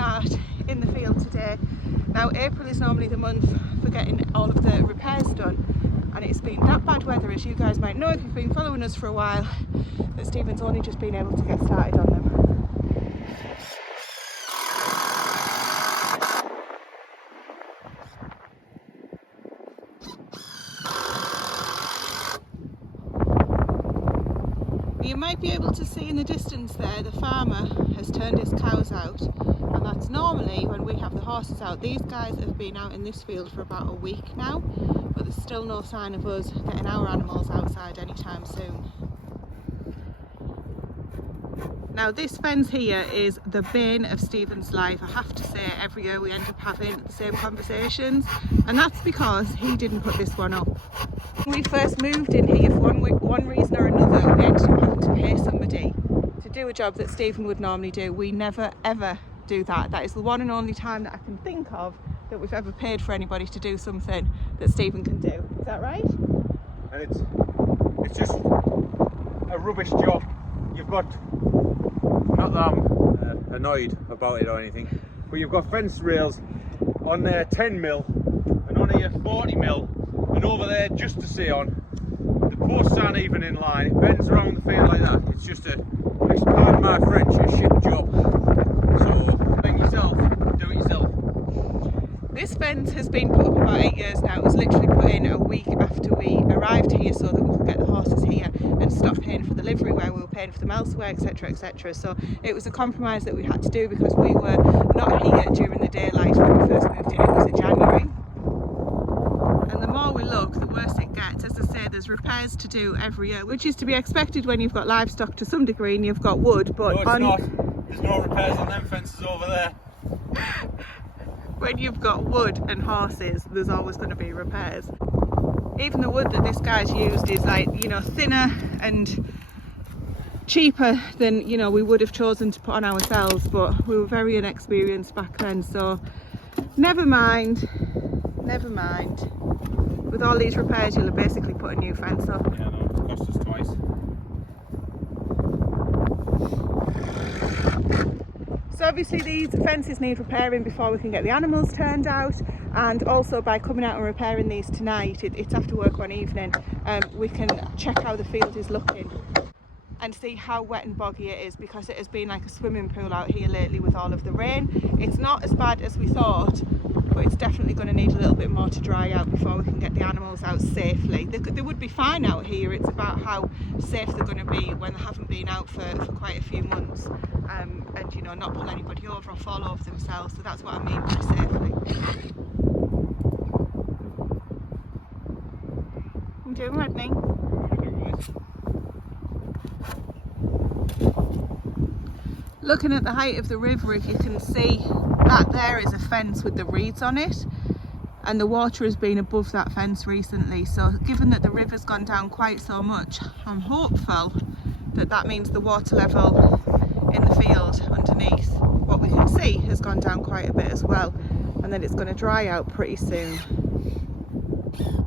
start in the field today. Now April is normally the month for getting all of the repairs done, and it's been that bad weather, as you guys might know if you've been following us for a while, that Stephen's only just been able to get started on them. You might be able to see in the distance there, the farmer has turned his cows out, and that's normally when we have the horses out. These guys have been out in this field for about a week now, but there's still no sign of us getting our animals outside anytime soon. Now this fence here is the bane of Stephen's life. I have to say, every year we end up having the same conversations, and that's because he didn't put this one up. When we first moved in here, for one reason or another, we ended up having to pay somebody to do a job that Stephen would normally do. We never ever do that. That is the one and only time that I can think of that we've ever paid for anybody to do something that Stephen can do. Is that right? And it's just a rubbish job. You've got, not that I'm annoyed about it or anything, but you've got fence rails on there 10mm and on here 40mm. And over there, just to see on, the posts aren't even in line. It bends around the field like that. It's just pardon my French, a shit job. So, think yourself, do it yourself. This fence has been put up about 8 years now. It was literally put in a week after we arrived here so that we could get the horses here and stop paying for the livery where we were paying for them elsewhere, etc, etc. So it was a compromise that we had to do because we were not here during the daylight when we first moved in. It was in January. And the more we look, the worse it gets. As I say, there's repairs to do every year, which is to be expected when you've got livestock to some degree and you've got wood, but no, it's not. There's no repairs on them fences over there. When you've got wood and horses, there's always going to be repairs. Even the wood that this guy's used is, like, you know, thinner and cheaper than, you know, we would have chosen to put on ourselves, but we were very inexperienced back then, so never mind. With all these repairs, you'll have basically put a new fence up. Yeah, no, it cost us twice. So obviously these fences need repairing before we can get the animals turned out, and also by coming out and repairing these tonight, it's after work one evening, we can check how the field is looking and see how wet and boggy it is, because it has been like a swimming pool out here lately with all of the rain. It's not as bad as we thought, but it's definitely going to need a little bit more to dry out before we can get the animals out safely. They would be fine out here. It's about how safe they're going to be when they haven't been out for quite a few months, and you know, not pull anybody over or fall over themselves. So that's what I mean by safely. I'm doing Rodney. Looking at the height of the river, if you can see, that there is a fence with the reeds on it, and the water has been above that fence recently. So given that the river's gone down quite so much, I'm hopeful that that means the water level in the field underneath, what we can see, has gone down quite a bit as well, and then it's going to dry out pretty soon.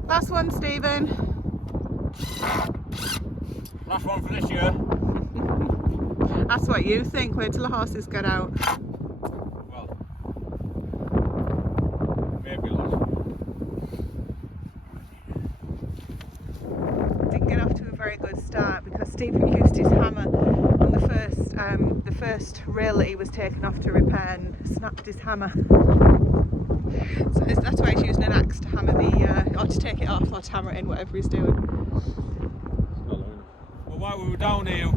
Last one, Stephen. Last one for this year. That's what you think. Wait till the horses get out. Well, maybe last. Didn't get off to a very good start because Stephen used his hammer on the first rail that he was taken off to repair and snapped his hammer. So that's why he's using an axe to hammer or to take it off or to hammer it in, whatever he's doing. Well, while we were down here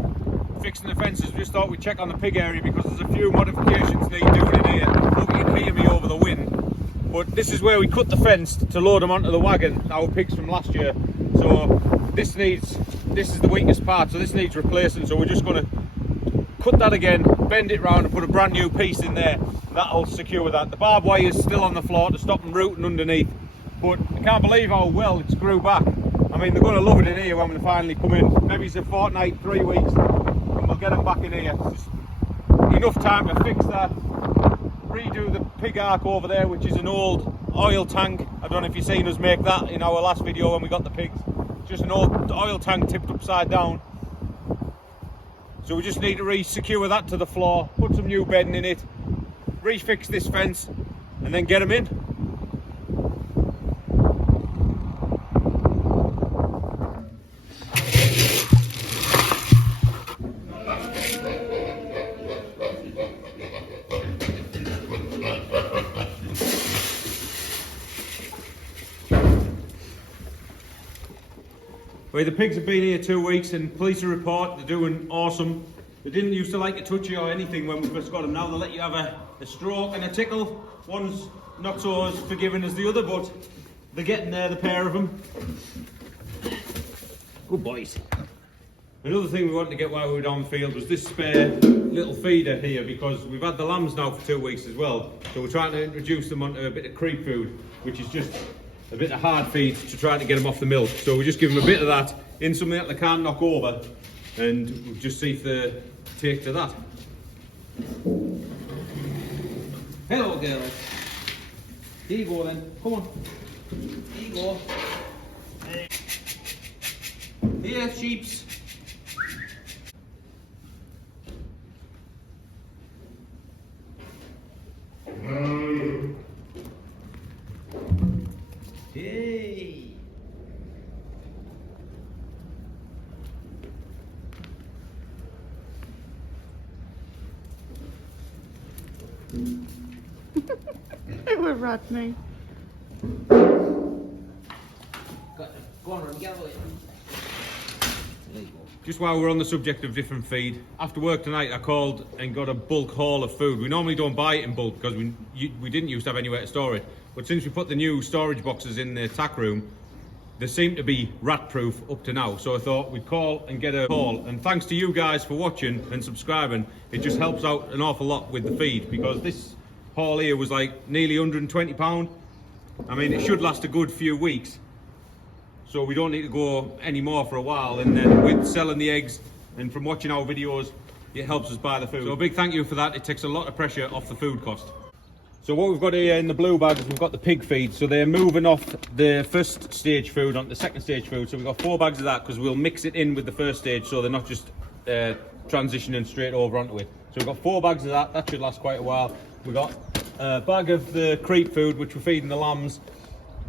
fixing the fences, we just thought we'd check on the pig area because there's a few modifications need doing in here. Hope you can hear me over the wind. But this is where we cut the fence to load them onto the wagon, our pigs from last year. So this is the weakest part, so this needs replacing. So we're just going to cut that again, bend it round and put a brand new piece in there. That'll secure that. The barbed wire is still on the floor to stop them rooting underneath. But I can't believe how well it's grew back. I mean, they're going to love it in here when we finally come in. Maybe it's a fortnight, 3 weeks, and we'll get them back in here. Just enough time to fix that, redo the pig ark over there, which is an old oil tank. I don't know if you've seen us make that in our last video when we got the pigs. Just an old oil tank tipped upside down. So we just need to re-secure that to the floor, put some new bedding in it, refix this fence and then get them in. Well, the pigs have been here 2 weeks and pleased to report they're doing awesome. They didn't used to like to touch you or anything when we first got them. Now they let you have a stroke and a tickle. One's not so as forgiving as the other, but they're getting there, the pair of them. Good boys. Another thing we wanted to get while we were down the field was this spare little feeder here, because we've had the lambs now for 2 weeks as well. So we're trying to introduce them onto a bit of creep food, which is just a bit of hard feed to try to get them off the milk. So we just give them a bit of that in something that they can't knock over, and we'll just see if they take to that. Hello girls. Here you go then, come on. Here you go. Here, sheeps. Hey. They were Rodney. Go on, Ron, get away. There you go. Just while we're on the subject of different feed, after work tonight I called and got a bulk haul of food. We normally don't buy it in bulk because we didn't used to have anywhere to store it. But since we put the new storage boxes in the tack room, they seem to be rat proof up to now. So I thought we'd call and get a haul. And thanks to you guys for watching and subscribing. It just helps out an awful lot with the feed, because this haul here was like nearly £120. I mean, it should last a good few weeks. So we don't need to go any more for a while, and then with selling the eggs and from watching our videos, it helps us buy the food. So a big thank you for that. It takes a lot of pressure off the food cost. So what we've got here in the blue bags, we've got the pig feed. So they're moving off the first stage food onto the second stage food. So we've got 4 bags of that because we'll mix it in with the first stage, so they're not just transitioning straight over onto it. So we've got 4 bags of that. That should last quite a while. We've got a bag of the creep food, which we're feeding the lambs.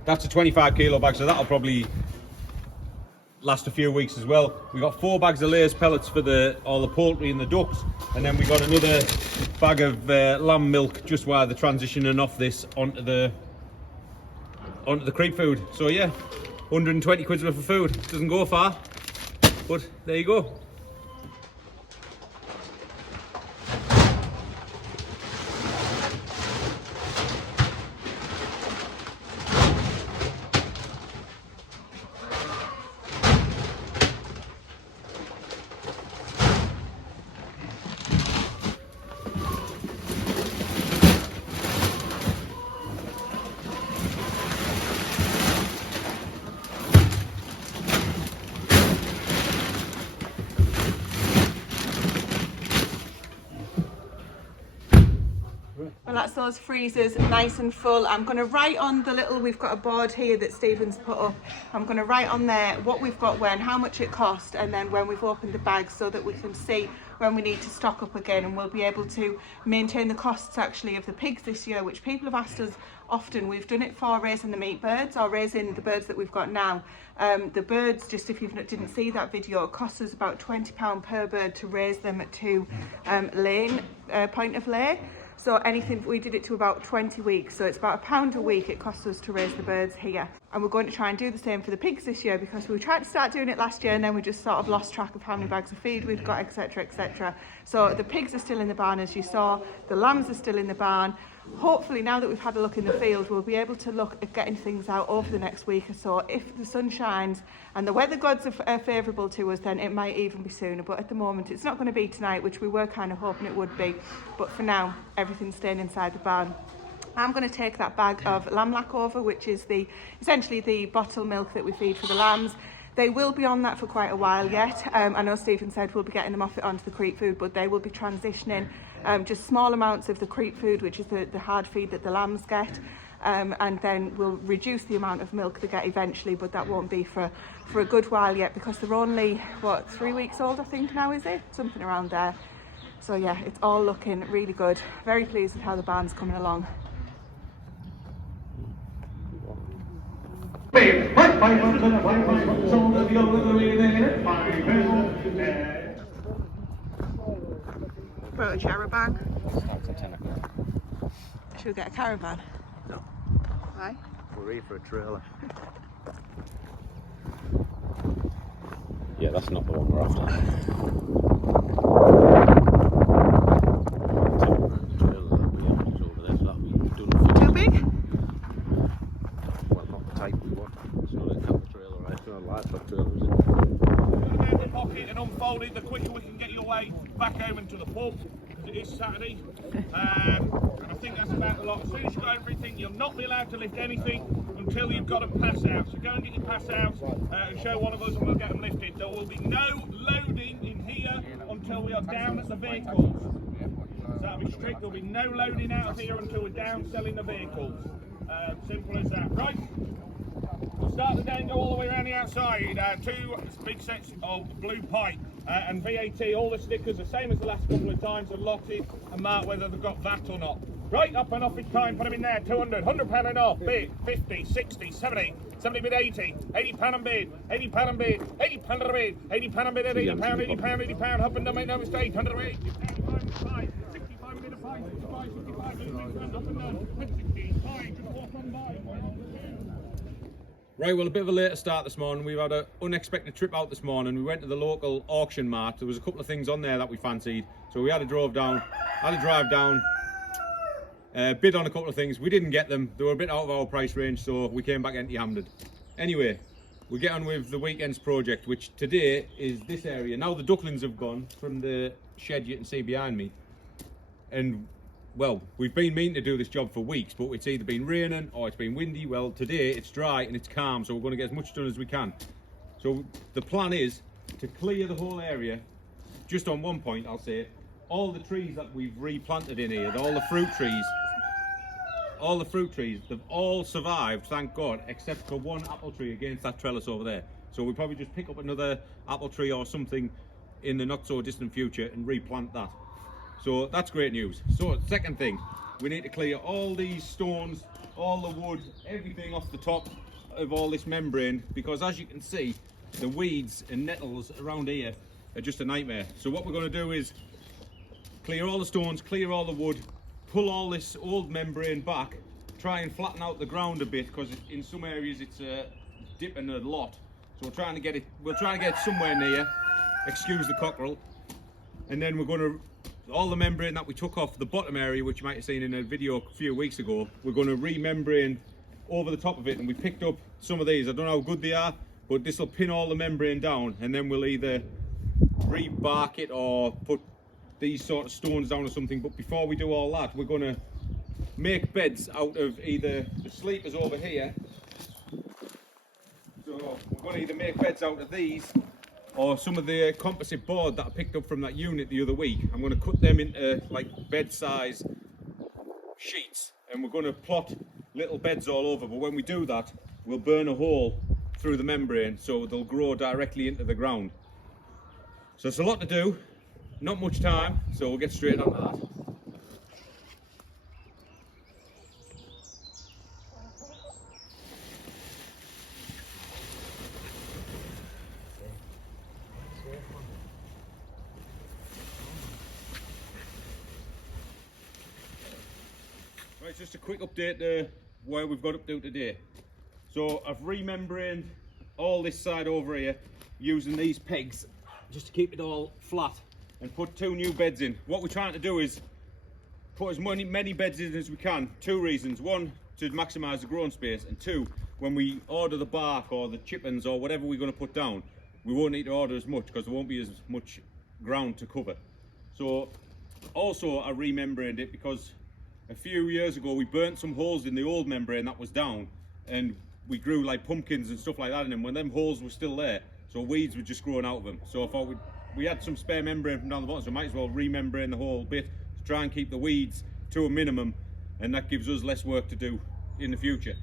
That's a 25 kilo bag, so that'll probably last a few weeks as well. We've got 4 bags of layers pellets for all the poultry and the ducks, and then we've got another bag of lamb milk just while they're transitioning off this onto the creep food. So yeah, 120 quid worth of food. Doesn't go far, but there you go. Well, that's those freezers nice and full. I'm going to write on the little, we've got a board here that Stephen's put up. I'm going to write on there what we've got when, how much it cost, and then when we've opened the bags, so that we can see when we need to stock up again, and we'll be able to maintain the costs actually of the pigs this year, which people have asked us often. We've done it for raising the meat birds or raising the birds that we've got now. The birds, just if you didn't see that video, it costs us about £20 per bird to raise them to point of lay. So anything, we did it to about 20 weeks, so it's about £1 a week it costs us to raise the birds here. And we're going to try and do the same for the pigs this year, because we tried to start doing it last year and then we just sort of lost track of how many bags of feed we've got, etc, etc. So the pigs are still in the barn, as you saw, the lambs are still in the barn. Hopefully, now that we've had a look in the field, we'll be able to look at getting things out over the next week or so. If the sun shines and the weather gods are favourable to us, then it might even be sooner. But at the moment, it's not going to be tonight, which we were kind of hoping it would be. But for now, everything's staying inside the barn. I'm going to take that bag of lamb lac over, which is essentially the bottle milk that we feed for the lambs. They will be on that for quite a while yet. I know Stephen said we'll be getting them off it onto the creep food, but they will be transitioning just small amounts of the creep food, which is the hard feed that the lambs get, and then we'll reduce the amount of milk they get eventually, but that won't be for a good while yet, because they're only, what, 3 weeks old I think now, is it? Something around there. So yeah, it's all looking really good. Very pleased with how the band's coming along. Brought a caravan. Starts at 10 o'clock. Should we get a caravan? No. Why? We're here for a trailer. Yeah, that's not the one we're after. Too big? Well, not the type we want. It's not a camper trailer, right? It's not a livestock trailer, is it? The pocket and unfold it, the quicker we can get your way back home into the pub, because it is Saturday. And I think that's about a lot. As soon as you got everything, you'll not be allowed to lift anything until you've got a pass out. So go and get your pass out and show one of us and we'll get them lifted. There will be no loading in here until we are down at the vehicles. So that'll be strict. There'll be no loading out of here until we're down selling the vehicles. Simple as that. Right. We'll start the day and go all the way around the outside. 2 big sets of blue pipe and VAT. All the stickers, the same as the last couple of times, are locked in and marked whether they've got VAT or not. Right, up and off each time, put them in there. 200, £100 and off, bid, 50, 60, 70, 70 bid 80, £80 and bid, £80 and bid, £80 and bid, £80 and bid at £80, £80, £80, up and down, make no mistake, £100, £80, 65 bid a pint, 65, 65, up and down, 16, 5, just walk on by. Right, well, a bit of a later start this morning. We've had an unexpected trip out this morning. We went to the local auction mart. There was a couple of things on there that we fancied, so we had to drive down, bid on a couple of things. We didn't get them. They were a bit out of our price range, so we came back empty-handed. Anyway, we get on with the weekend's project, which today is this area. Now the ducklings have gone from the shed you can see behind me, and well, we've been meaning to do this job for weeks, but it's either been raining or it's been windy. Well, today it's dry and it's calm, so we're going to get as much done as we can. So the plan is to clear the whole area. Just on one point, I'll say, all the trees that we've replanted in here, all the fruit trees, they've all survived, thank God, except for one apple tree against that trellis over there. So we'll probably just pick up another apple tree or something in the not so distant future and replant that. So that's great news. So second thing, we need to clear all these stones, all the wood, everything off the top of all this membrane, because as you can see, the weeds and nettles around here are just a nightmare. So what we're going to do is clear all the stones, clear all the wood, pull all this old membrane back, try and flatten out the ground a bit, because in some areas it's dipping a lot. So we'll try to get it somewhere near, excuse the cockerel, and then we're going to all the membrane that we took off the bottom area, which you might have seen in a video a few weeks ago, we're going to re-membrane over the top of it, and we picked up some of these. I don't know how good they are, but this will pin all the membrane down, and then we'll either rebark it or put these sort of stones down or something. But before we do all that, we're going to make beds out of either the sleepers over here. So we're going to either make beds out of these or some of the composite board that I picked up from that unit the other week. I'm going to cut them into like bed size sheets, and we're going to plot little beds all over. But when we do that, we'll burn a hole through the membrane so they'll grow directly into the ground. So it's a lot to do, not much time, so we'll get straight on to that. Right, just a quick update to where we've got up to today. So I've remembraned all this side over here using these pegs just to keep it all flat, and put 2 new beds in. What we're trying to do is put as many beds in as we can. 2 reasons: 1, to maximise the growing space, and 2, when we order the bark or the chippings or whatever we're going to put down, we won't need to order as much because there won't be as much ground to cover. So also I remembraned it because a few years ago we burnt some holes in the old membrane that was down, and we grew like pumpkins and stuff like that in them when them holes were still there, so weeds were just growing out of them. So I thought we had some spare membrane from down the bottom, so we might as well remembrane the whole bit to try and keep the weeds to a minimum, and that gives us less work to do in the future.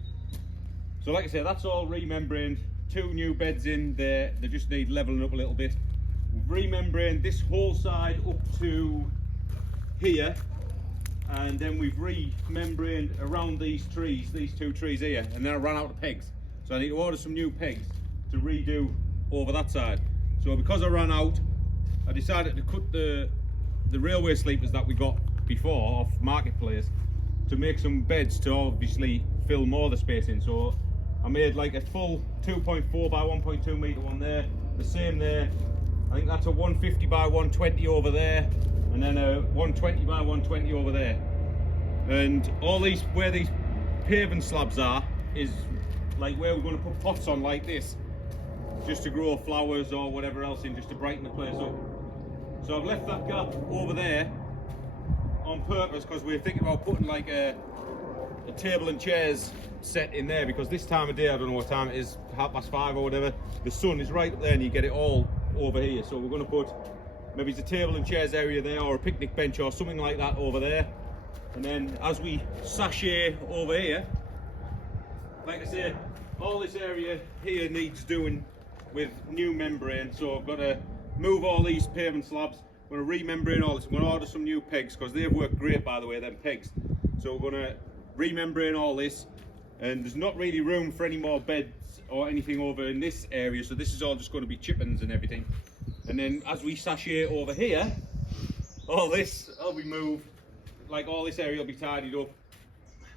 So like I say, that's all remembraned. 2 new beds in there, they just need leveling up a little bit. We've remembraned this whole side up to here, and then we've re-membraned around these trees, these 2 trees here, and then I ran out of pegs. So I need to order some new pegs to redo over that side. So because I ran out, I decided to cut the railway sleepers that we got before off Marketplace to make some beds to obviously fill more of the space in. So I made like a full 2.4 by 1.2 metre one there, the same there. I think that's a 150 by 120 over there, and then a 120 by 120 over there. And all these, where these paving slabs are, is like where we're going to put pots on like this, just to grow flowers or whatever else in, just to brighten the place up. So I've left that gap over there on purpose because we're thinking about putting like a table and chairs set in there, because this time of day, I don't know what time it is, 5:30 or whatever, the sun is right up there and you get it all over here. So we're going to put maybe it's a table and chairs area there, or a picnic bench or something like that over there. And then as we sashay over here, like I say, all this area here needs doing with new membrane. So I've got to move all these pavement slabs. I'm going to re-membrane all this. I'm going to order some new pegs because they've worked great, by the way, them pegs. So we're going to re-membrane all this, and there's not really room for any more beds or anything over in this area, so this is all just going to be chippings and everything. And then as we sashay over here, all this will be moved, like all this area will be tidied up.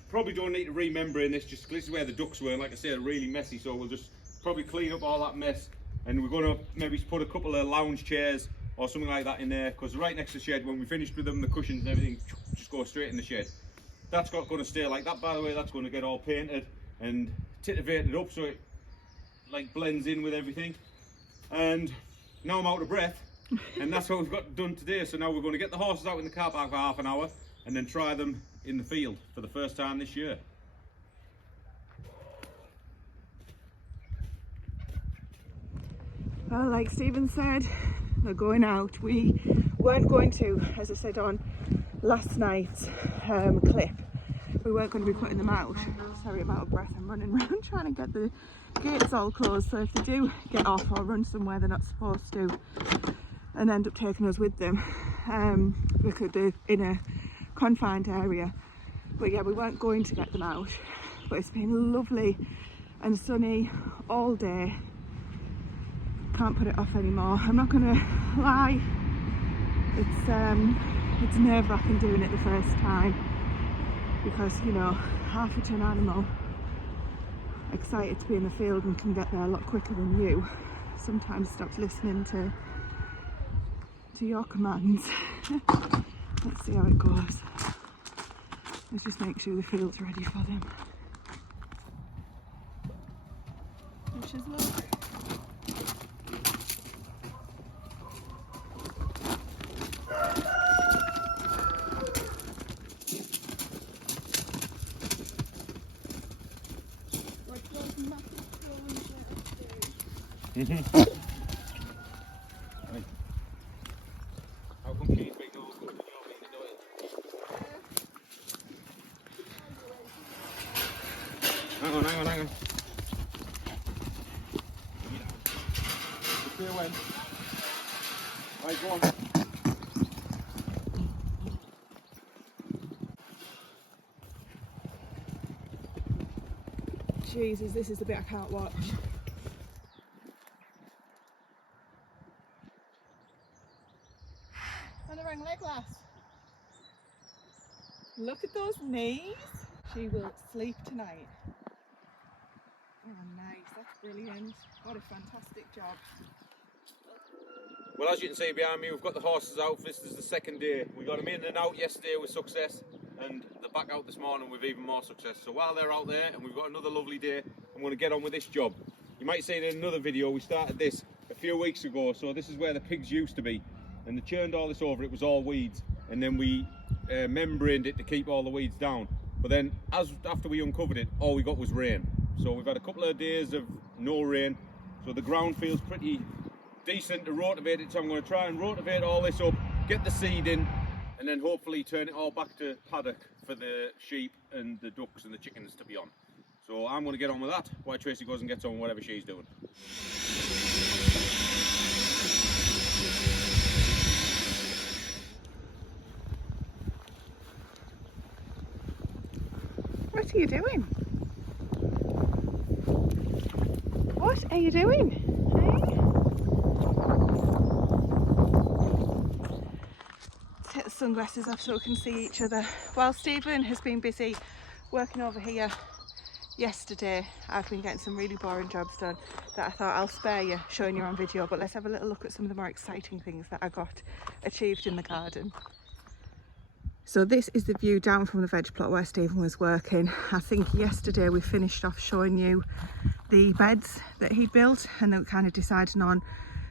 Probably don't need to re-membrane this, just 'cause this is where the ducks were, and like I said, they're really messy, so we'll just probably clean up all that mess. And we're going to maybe put a couple of lounge chairs or something like that in there, because right next to the shed, when we finished with them, the cushions and everything just go straight in the shed. That's not going to stay like that, by the way. That's going to get all painted and titivated up so it like blends in with everything. And now I'm out of breath, and that's what we've got done today. So now we're going to get the horses out in the car park for half an hour and then try them in the field for the first time this year. Well, like Stephen said, we're going out. We weren't going to, as I said on last night's clip, we weren't going to be putting them out. Sorry, I'm out of breath. I'm running around trying to get the gates all closed, so if they do get off or run somewhere they're not supposed to and end up taking us with them, we could do in a confined area. But yeah, we weren't going to get them out, but it's been lovely and sunny all day. Can't put it off anymore. I'm not gonna lie, it's nerve-wracking doing it the first time, because you know, half a ton animal excited to be in the field and can get there a lot quicker than you sometimes stops listening to your commands. Let's see how it goes. Let's just make sure the field's ready for them. Wish us luck. How come she's big nose good and you're being to do it? Hang on. Just when. Right, go on. Jesus, this is the bit I can't watch. And the wrong leg lass. Look at those knees. She will sleep tonight. Oh nice, that's brilliant. What a fantastic job. Well, as you can see behind me, we've got the horses out. This is the second day. We got them in and out yesterday with success, and they're back out this morning with even more success. So while they're out there and we've got another lovely day, I'm going to get on with this job. You might see it in another video, we started this a few weeks ago. So this is where the pigs used to be, and they churned all this over. It was all weeds, and then we membraned it to keep all the weeds down. But then after we uncovered it, all we got was rain. So we've had a couple of days of no rain, so the ground feels pretty decent to rotovate it. So I'm going to try and rotovate all this up, get the seed in, and then hopefully turn it all back to paddock for the sheep and the ducks and the chickens to be on. So I'm going to get on with that while Tracy goes and gets on whatever she's doing. What are you doing? What are you doing? Let's take the sunglasses off so we can see each other. While Stephen has been busy working over here yesterday, I've been getting some really boring jobs done that I thought I'll spare you showing you on video, but let's have a little look at some of the more exciting things that I got achieved in the garden. So this is the view down from the veg plot where Stephen was working. I think yesterday we finished off showing you the beds that he built, and then kind of deciding on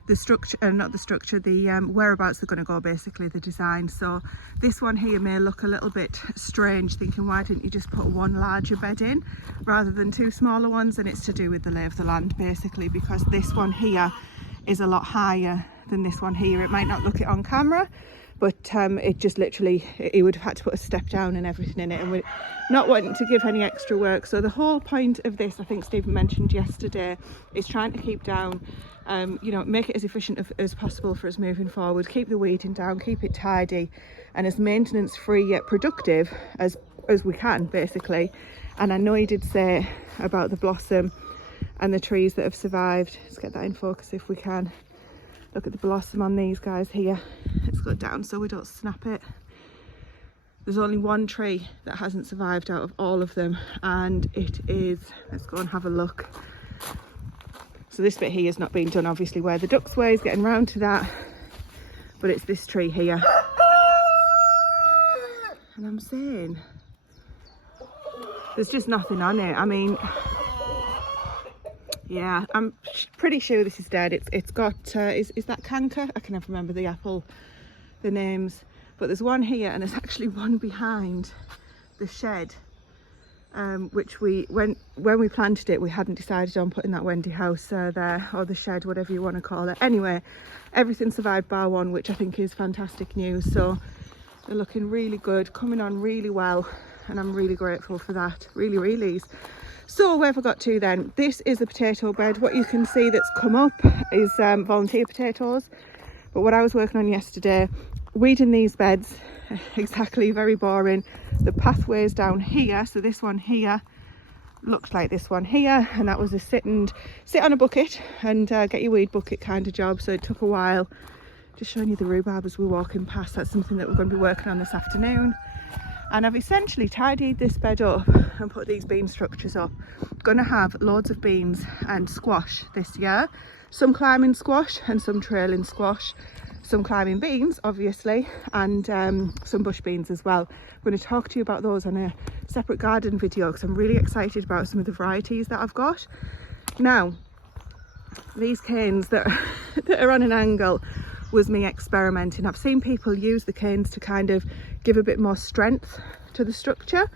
the structure, not the structure, the whereabouts they're going to go, basically the design. So this one here may look a little bit strange, thinking why didn't you just put one larger bed in rather than two smaller ones, and it's to do with the lay of the land basically, because this one here is a lot higher than this one here. It might not look it on camera, but it just literally, he would have had to put a step down and everything in it, and we're not wanting to give any extra work. So the whole point of this, I think Stephen mentioned yesterday, is trying to keep down, you know, make it as efficient as possible for us moving forward, keep the weeding down, keep it tidy and as maintenance free yet productive as we can basically. And I know he did say about the blossom and the trees that have survived. Let's get that in focus if we can. Look at the blossom on these guys here. Let's go down so we don't snap it. There's only one tree that hasn't survived out of all of them, and it is, let's go and have a look. So this bit here is not being done, obviously, where the ducks were, is getting round to that, but it's this tree here. And I'm saying, there's just nothing on it. I mean, yeah, I'm pretty sure this is dead. It's got, is that canker? I can never remember the names. But there's one here, and there's actually one behind the shed, which when we planted it, we hadn't decided on putting that Wendy house there, or the shed, whatever you want to call it. Anyway, everything survived bar one, which I think is fantastic news. So they're looking really good, coming on really well, and I'm really grateful for that. Really. So where have I got to then? This is the potato bed. What you can see that's come up is volunteer potatoes. But what I was working on yesterday, weeding these beds, exactly, very boring. The pathways down here, so this one here looked like this one here, and that was a sit on a bucket and get your weed bucket kind of job. So it took a while. Just showing you the rhubarb as we're walking past. That's something that we're going to be working on this afternoon. And I've essentially tidied this bed up and put these bean structures up. Going to have loads of beans and squash this year. Some climbing squash and some trailing squash. Some climbing beans, obviously, and some bush beans as well. I'm going to talk to you about those on a separate garden video because I'm really excited about some of the varieties that I've got. Now, these canes that are on an angle was me experimenting. I've seen people use the canes to kind of give a bit more strength to the structure,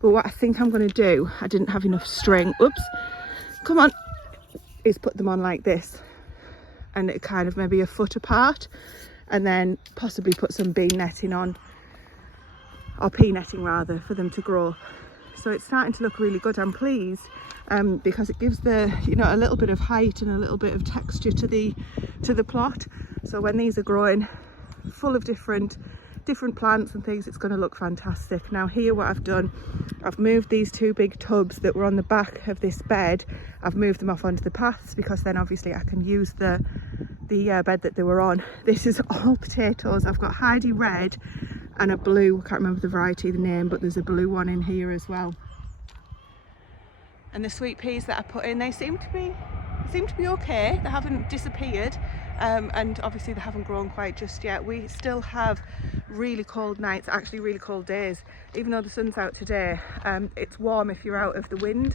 but what I think I'm going to do, I didn't have enough string, oops, come on, is put them on like this, and it kind of maybe a foot apart, and then possibly put some bean netting on, or pea netting rather, for them to grow. So it's starting to look really good. I'm pleased because it gives the, you know, a little bit of height and a little bit of texture to the plot. So when these are growing full of different plants and things, it's going to look fantastic. Now here what I've done, I've moved these two big tubs that were on the back of this bed. I've moved them off onto the paths because then obviously I can use the bed that they were on. This is all potatoes. I've got Heidi red and a blue, I can't remember the variety, the name, but there's a blue one in here as well. And the sweet peas that I put in, they seem to be okay. They haven't disappeared. And obviously they haven't grown quite just yet. We still have really cold nights, actually really cold days. Even though the sun's out today, it's warm if you're out of the wind,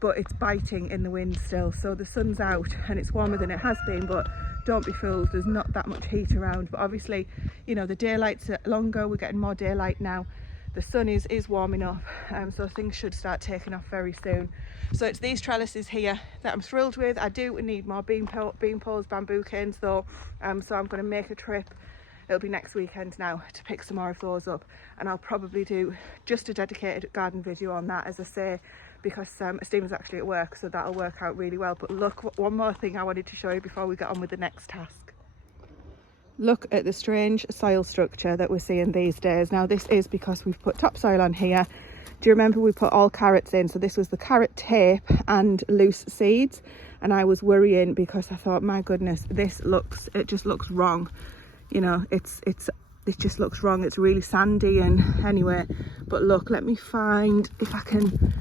but it's biting in the wind still. So the sun's out and it's warmer than it has been, but don't be fooled, there's not that much heat around. But obviously, you know, the daylight's longer, we're getting more daylight now. The sun is warming up, so things should start taking off very soon. So it's these trellises here that I'm thrilled with. I do need more bean poles, bamboo canes though, so I'm going to make a trip. It'll be next weekend now to pick some more of those up, and I'll probably do just a dedicated garden video on that, as I say, because Stephen's actually at work, so that'll work out really well. But look, one more thing I wanted to show you before we get on with the next task. Look at the strange soil structure that we're seeing these days. Now this is because we've put topsoil on here Do you remember we put all carrots in? So this was the carrot tape and loose seeds, and I was worrying because I thought, my goodness, it just looks wrong. You know, it just looks wrong. It's really sandy, and anyway, but look, let me find if I can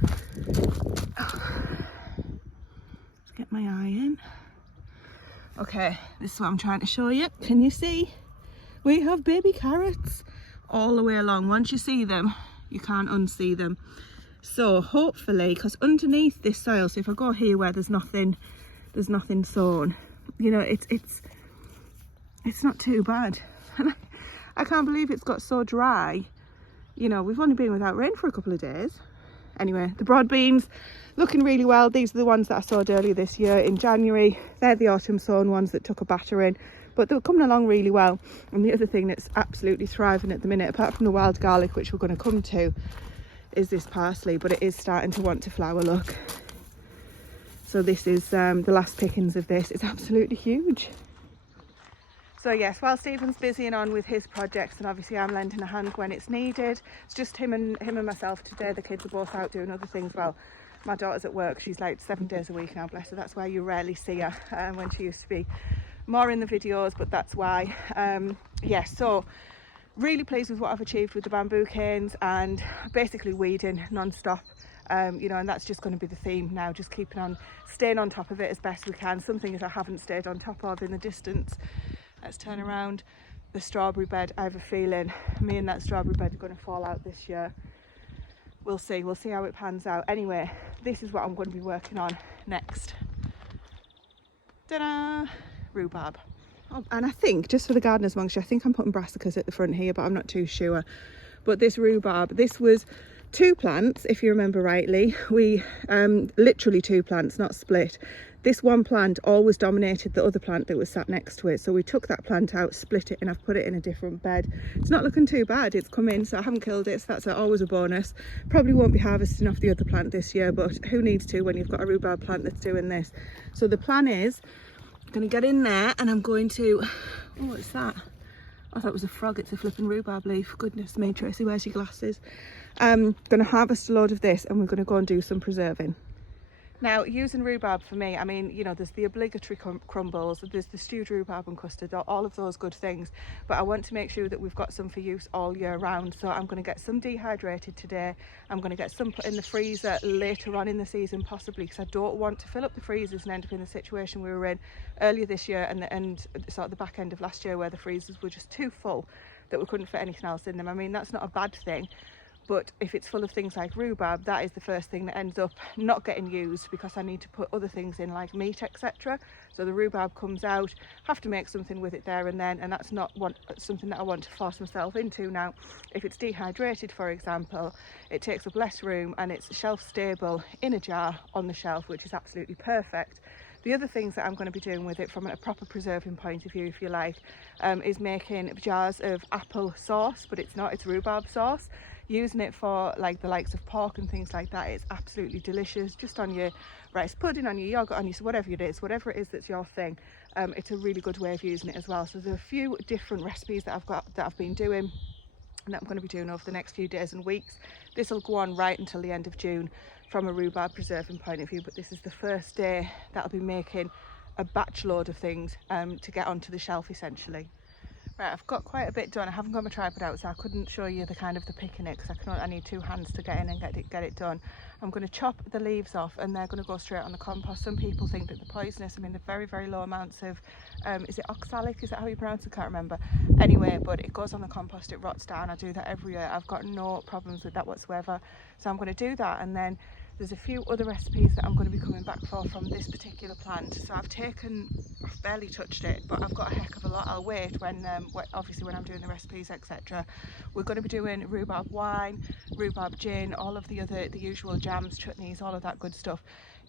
get my eye in. Okay, this is what I'm trying to show you. Can you see? We have baby carrots all the way along. Once you see them, you can't unsee them. So hopefully, because underneath this soil, so if I go here where there's nothing sown, you know, it's not too bad. And I can't believe it's got so dry. You know, we've only been without rain for a couple of days. Anyway, the broad beans looking really well. These are the ones that I sowed earlier this year in January. They're the autumn sown ones that took a battering, but they were coming along really well. And the other thing that's absolutely thriving at the minute, apart from the wild garlic, which we're going to come to, is this parsley, but it is starting to want to flower, look. So this is the last pickings of this. It's absolutely huge. So yes, while Stephen's busying on with his projects, and obviously I'm lending a hand when it's needed, it's just him and myself today. The kids are both out doing other things. Well, my daughter's at work. She's like 7 days a week now, bless her. That's why you rarely see her when she used to be more in the videos, but that's why. Yeah, so really pleased with what I've achieved with the bamboo canes, and basically weeding non-stop. You know, and that's just going to be the theme now, just staying on top of it as best we can. Some things I haven't stayed on top of in the distance. Let's turn around. The strawberry bed, I have a feeling me and that strawberry bed are going to fall out this year. We'll see how it pans out. Anyway, this is what I'm going to be working on next. Ta-da! Rhubarb. Oh, and I think, just for the gardeners amongst you, I think I'm putting brassicas at the front here, but I'm not too sure. But this rhubarb, this was 2 plants, if you remember rightly. We literally 2 plants, not split. This one plant always dominated the other plant that was sat next to it, so we took that plant out, split it, and I've put it in a different bed. It's not looking too bad. It's come in, so I haven't killed it, so that's always a bonus. Probably won't be harvesting off the other plant this year, but who needs to when you've got a rhubarb plant that's doing this? So the plan is, I'm going to get in there and I'm going to, oh, what's that? I thought it was a frog. It's a flipping rhubarb leaf. Goodness me, Tracy, where's your glasses? Going to harvest a load of this, and we're going to go and do some preserving. Now, using rhubarb for me, I mean, you know, there's the obligatory crumbles, there's the stewed rhubarb and custard, all of those good things, but I want to make sure that we've got some for use all year round. So I'm going to get some dehydrated today. I'm going to get some put in the freezer later on in the season, possibly, because I don't want to fill up the freezers and end up in the situation we were in earlier this year and sort of the back end of last year, where the freezers were just too full that we couldn't fit anything else in them. I mean, that's not a bad thing. But if it's full of things like rhubarb, that is the first thing that ends up not getting used, because I need to put other things in like meat, etc. So the rhubarb comes out, have to make something with it there and then, and that's not something that I want to force myself into. Now, if it's dehydrated, for example, it takes up less room and it's shelf stable in a jar on the shelf, which is absolutely perfect. The other things that I'm going to be doing with it from a proper preserving point of view, if you like, is making jars of apple sauce, but it's not, it's rhubarb sauce. Using it for like the likes of pork and things like that, it's absolutely delicious. Just on your rice pudding, on your yogurt, on your whatever it is that's your thing. It's a really good way of using it as well. So there are a few different recipes that I've been doing and that I'm going to be doing over the next few days and weeks. This will go on right until the end of June from a rhubarb preserving point of view, but this is the first day that I'll be making a batch load of things to get onto the shelf essentially. Right, I've got quite a bit done. I haven't got my tripod out, so I couldn't show you the picking it, because I need 2 hands to get in and get it done. I'm going to chop the leaves off and they're going to go straight on the compost. Some people think that they're poisonous. I mean, they're very, very low amounts of, is it oxalic? Is that how you pronounce it? I can't remember. Anyway, but it goes on the compost, it rots down. I do that every year. I've got no problems with that whatsoever. So I'm going to do that, and then there's a few other recipes that I'm going to be coming back for from this particular plant. So I've barely touched it, but I've got a heck of a lot. I'll wait when obviously when I'm doing the recipes, etc. We're going to be doing rhubarb wine, rhubarb gin, all of the usual jams, chutneys, all of that good stuff.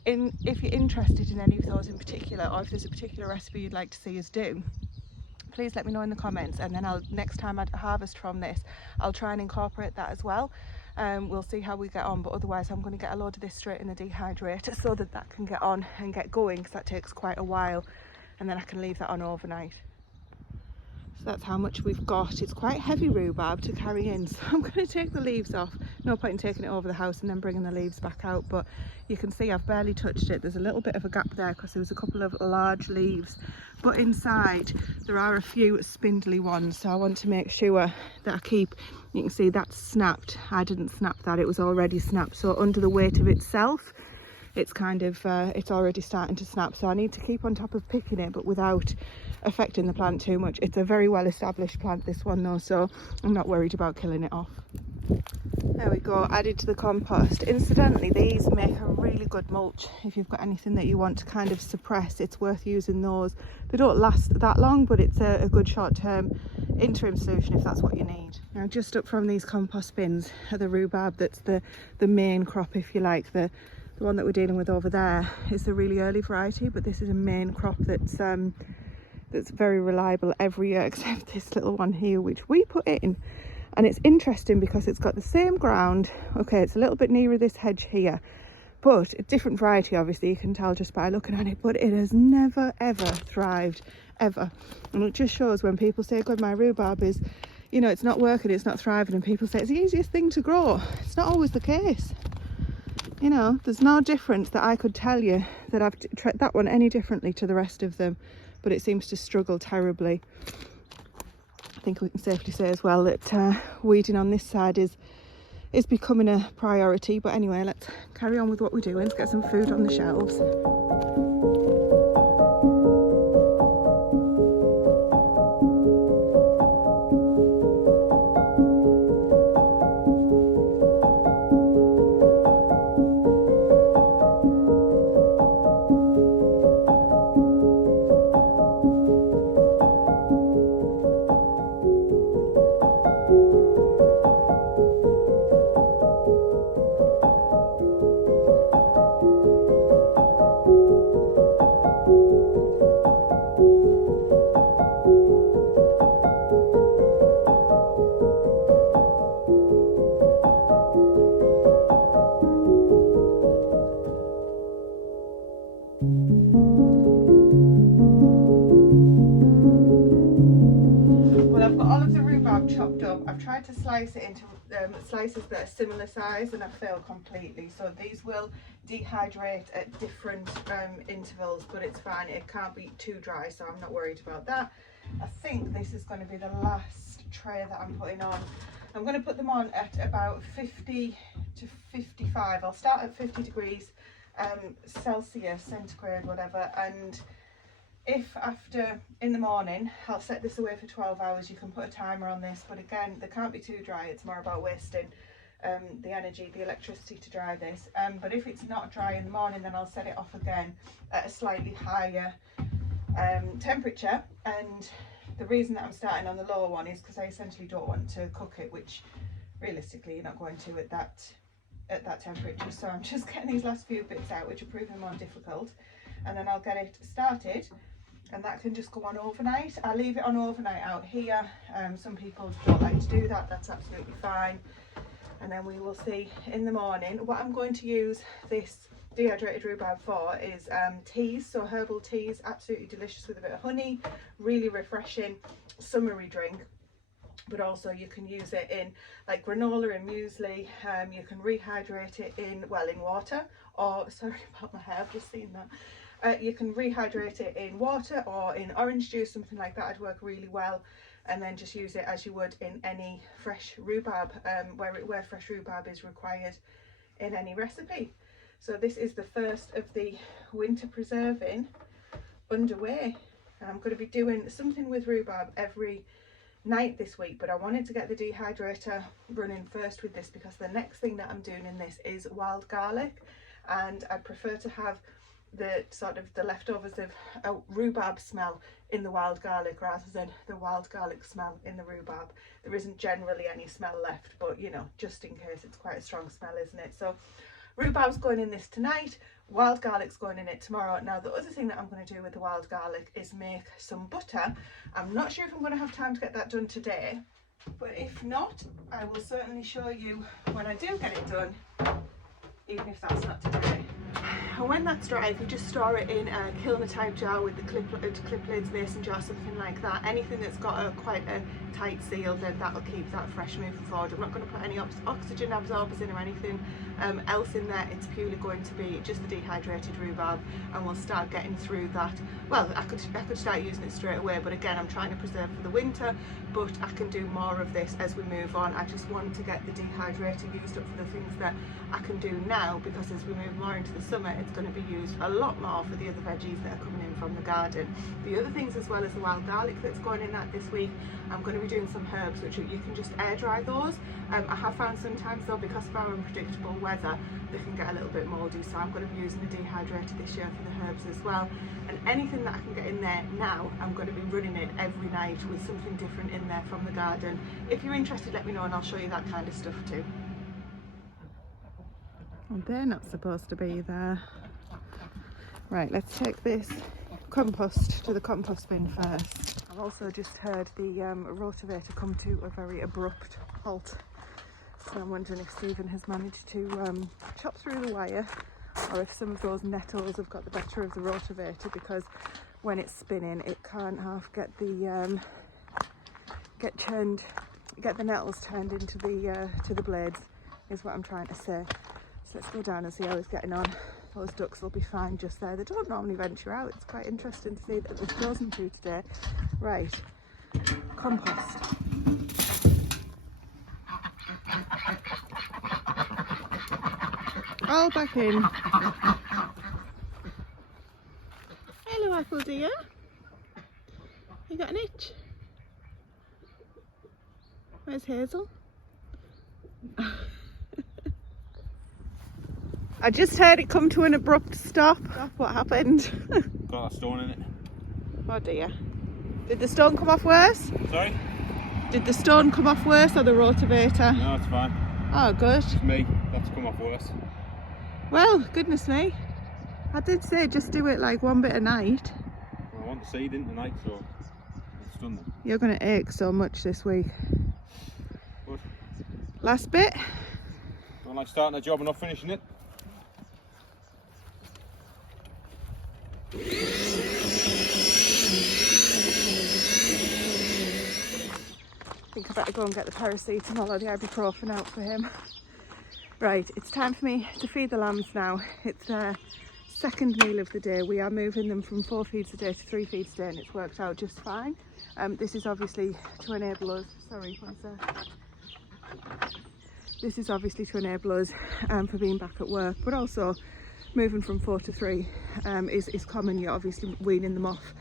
If you're interested in any of those in particular, or if there's a particular recipe you'd like to see us do, please let me know in the comments, and then next time I harvest from this, I'll try and incorporate that as well. We'll see how we get on, but otherwise I'm going to get a load of this straight in the dehydrator so that can get on and get going, because that takes quite a while, and then I can leave that on overnight. that's how much we've got. It's quite heavy rhubarb to carry in, so I'm going to take the leaves off. No point in taking it over the house and then bringing the leaves back out, but you can see I've barely touched it. There's a little bit of a gap there because there was a couple of large leaves, but inside there are a few spindly ones, so I want to make sure that I keep, you can see that's snapped. I didn't snap that, it was already snapped, so under the weight of itself it's kind of it's already starting to snap, so I need to keep on top of picking it but without affecting the plant too much. It's a very well established plant, this one though, so I'm not worried about killing it off. There we go, added to the compost. Incidentally, these make a really good mulch if you've got anything that you want to kind of suppress. It's worth using those. They don't last that long, but it's a good short-term interim solution if that's what you need. Now just up from these compost bins are the rhubarb. That's the main crop, if you like. The one that we're dealing with over there is the really early variety, but this is a main crop that's very reliable every year, except this little one here which we put in. And it's interesting because it's got the same ground. Okay, it's a little bit nearer this hedge here, but a different variety, obviously, you can tell just by looking at it, but it has never ever thrived, ever. And it just shows when people say, God, my rhubarb is, you know, it's not working, it's not thriving, and people say it's the easiest thing to grow. It's not always the case. You know, there's no difference that I could tell you that I've treated that one any differently to the rest of them, but it seems to struggle terribly. I think we can safely say as well that weeding on this side is becoming a priority. But anyway, let's carry on with what we're doing. Let's get some food on the shelves. Chopped up. I've tried to slice it into slices that are similar size, and I've failed completely. So these will dehydrate at different intervals, but it's fine. It can't be too dry, so I'm not worried about that. I think this is going to be the last tray that I'm putting on. I'm going to put them on at about 50 to 55. I'll start at 50 degrees Celsius, centigrade, whatever, and if after in the morning, I'll set this away for 12 hours, you can put a timer on this, but again, they can't be too dry. It's more about wasting the energy, the electricity to dry this. But if it's not dry in the morning, then I'll set it off again at a slightly higher temperature. And the reason that I'm starting on the lower one is because I essentially don't want to cook it, which realistically you're not going to at that temperature. So I'm just getting these last few bits out, which are proving more difficult, and then I'll get it started. And that can just go on overnight. I leave it on overnight out here. Some people don't like to do that, that's absolutely fine. And then we will see in the morning. What I'm going to use this dehydrated rhubarb for is teas, so herbal teas, absolutely delicious with a bit of honey, really refreshing, summery drink. But also you can use it in like granola and muesli. You can rehydrate it in water, or sorry about my hair, I've just seen that. You can rehydrate it in water or in orange juice, something like that would work really well. And then just use it as you would in any fresh rhubarb, where fresh rhubarb is required in any recipe. So this is the first of the winter preserving underway. And I'm going to be doing something with rhubarb every night this week, but I wanted to get the dehydrator running first with this because the next thing that I'm doing in this is wild garlic, and I prefer to have the sort of the leftovers of a rhubarb smell in the wild garlic rather than the wild garlic smell in the rhubarb. There isn't generally any smell left, but you know, just in case, it's quite a strong smell, isn't it? So rhubarb's going in this tonight, wild garlic's going in it tomorrow. Now the other thing that I'm going to do with the wild garlic is make some butter. I'm not sure if I'm going to have time to get that done today, but if not, I will certainly show you when I do get it done, even if that's not today. And when that's dry, if you just store it in a kilner type jar with the clip lids, mason jar, something like that, anything that's got quite a tight seal, then that'll keep that fresh moving forward. I'm not going to put any oxygen absorbers in or anything else in there. It's purely going to be just the dehydrated rhubarb, and we'll start getting through that. Well, I could start using it straight away, but again, I'm trying to preserve for the winter, but I can do more of this as we move on. I just want to get the dehydrator used up for the things that I can do now, because as we move more into the summer, it's going to be used a lot more for the other veggies that are coming in from the garden. The other things, as well as the wild garlic that's going in that this week, I'm going to be doing some herbs which you can just air dry those. I have found sometimes though, because of our unpredictable weather, they can get a little bit mouldy, so I'm going to be using the dehydrator this year for the herbs as well. And anything that I can get in there now, I'm going to be running it every night with something different in there from the garden. If you're interested, let me know and I'll show you that kind of stuff too. Well, they're not supposed to be there. Right, let's take this compost to the compost bin first. I've also just heard the rotavator come to a very abrupt halt. So I'm wondering if Stephen has managed to chop through the wire, or if some of those nettles have got the better of the rotavator, because when it's spinning it can't get the get the nettles turned into the to the blades, is what I'm trying to say. So let's go down and see how he's getting on. Those ducks will be fine just there. They don't normally venture out. It's quite interesting to see that they've chosen to today. Right, compost. All back in. Hello, Apple dear. You got an itch? Where's Hazel? I just heard it come to an abrupt stop. What happened? Got a stone in it. Oh dear. Did the stone come off worse? Sorry? Did the stone come off worse, or the rotavator? No, it's fine. Oh, good. It's me. That's come off worse. Well, goodness me. I did say just do it like one bit a night. Well, I want the seed in tonight, so it's done then. You're going to ache so much this week. Good. Last bit. Don't like starting a job and not finishing it. I think I better go and get the paracetamol or the ibuprofen out for him. Right, it's time for me to feed the lambs now. It's their second meal of the day. We are moving them from 4 feeds a day to 3 feeds a day, and it's worked out just fine. This is obviously to enable us, sorry, one sec. This is obviously to enable us for being back at work, but also moving from 4 to 3 is common. You're obviously weaning them off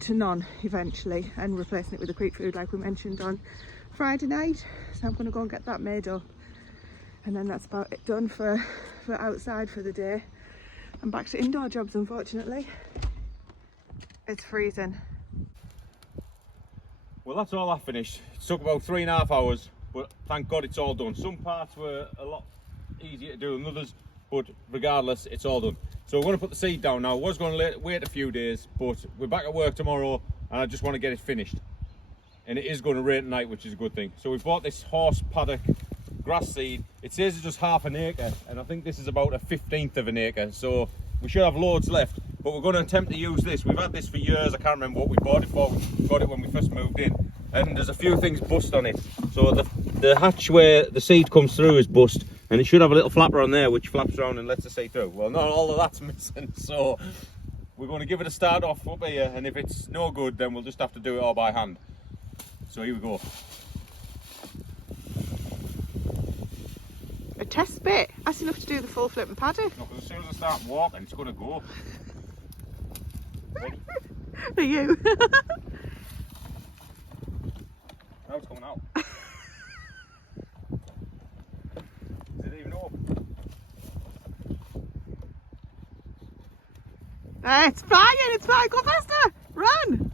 to none eventually and replacing it with a creek food like we mentioned on Friday night. So I'm going to go and get that made up, and then that's about it done for outside for the day. I'm back to indoor jobs, unfortunately. It's freezing. Well, that's all I finished. It took about 3.5 hours, but thank God it's all done. Some parts were a lot easier to do than others, but regardless, it's all done. So we're going to put the seed down now. I was going to wait a few days, but we're back at work tomorrow and I just want to get it finished. And it is going to rain tonight, which is a good thing. So we bought this horse paddock grass seed. It says it's just half an acre, and I think this is about a 1/15 of an acre. So we should have loads left, but we're going to attempt to use this. We've had this for years. I can't remember what we bought it for. We got it when we first moved in, and there's a few things bust on it. So the hatch where the seed comes through is bust, and it should have a little flapper on there which flaps around and lets the seed through. Well, not all of that's missing, so we're going to give it a start off up here, and if it's no good, then we'll just have to do it all by hand. So here we go. A test bit? That's enough to do the full flip and paddock. No, 'cause as soon as I start walking, it's going to go. Are you? Now it's coming out. Is it even up? It's fine, go faster, run!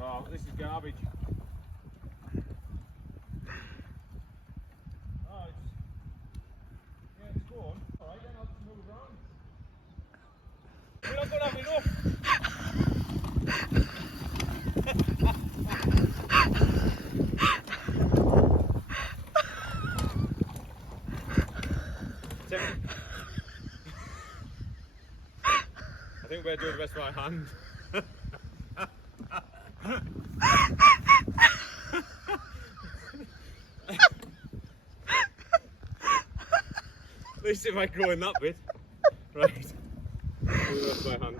Oh, this is garbage. Oh, it's going. Alright, then I'll just move around. We're not going to have enough. better do the rest by hand. At least it might grow in that bit. Right. Do the rest by hand.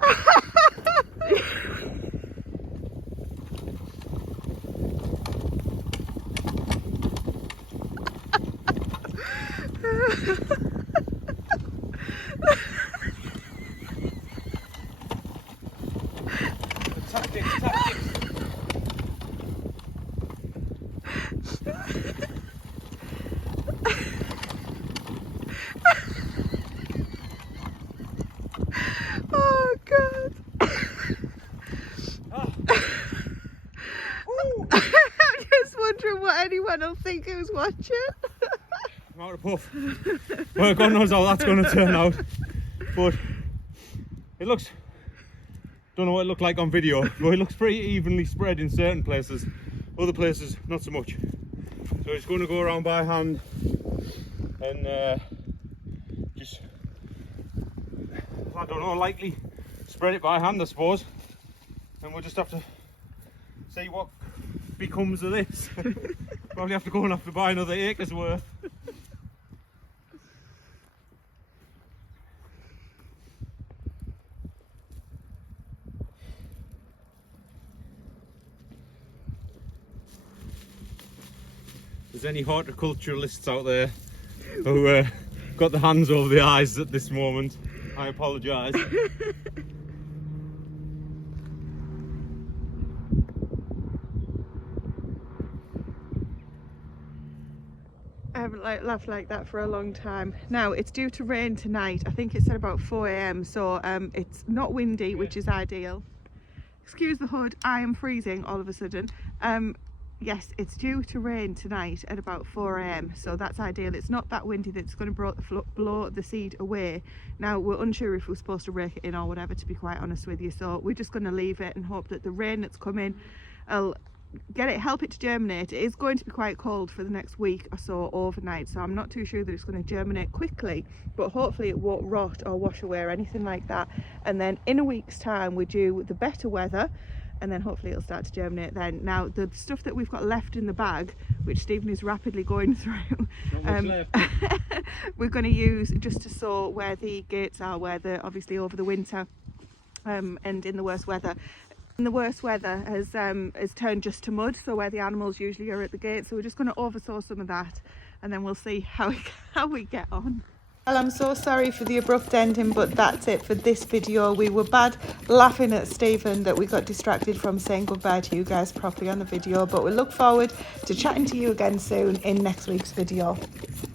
Tactics. Oh God. I'm just wondering what anyone will think who's watching. I'm out of puff. Well, God knows how that's going to turn out. But it looks, don't know what it looked like on video, but it looks pretty evenly spread in certain places. Other places, not so much. So it's going to go around by hand and just, I don't know, likely spread it by hand, I suppose. And we'll just have to see what becomes of this. Probably have to go and have to buy another acre's worth. If there's any horticulturalists out there who got the hands over the eyes at this moment, I apologise. I haven't laughed like that for a long time. Now it's due to rain tonight. I think it said about 4 AM, so it's not windy, which is ideal. Excuse the hood, I am freezing all of a sudden. Yes, it's due to rain tonight at about 4 AM, so that's ideal. It's not that windy that it's going to blow the seed away. Now we're unsure if we're supposed to rake it in or whatever, to be quite honest with you, so we're just going to leave it and hope that the rain that's coming will help it to germinate. It is going to be quite cold for the next week or so overnight, so I'm not too sure that it's going to germinate quickly, but hopefully it won't rot or wash away or anything like that. And then in a week's time we do the better weather, and then hopefully it'll start to germinate then. Now the stuff that we've got left in the bag, which Stephen is rapidly going through, we're going to use just to sow where the gates are, where they're obviously over the winter and in the worst weather. And the worst weather has turned just to mud, so where the animals usually are at the gate, so we're just going to oversow some of that, and then we'll see how we get on. Well, I'm so sorry for the abrupt ending, but that's it for this video. We were bad laughing at Stephen that we got distracted from saying goodbye to you guys properly on the video, but we look forward to chatting to you again soon in next week's video.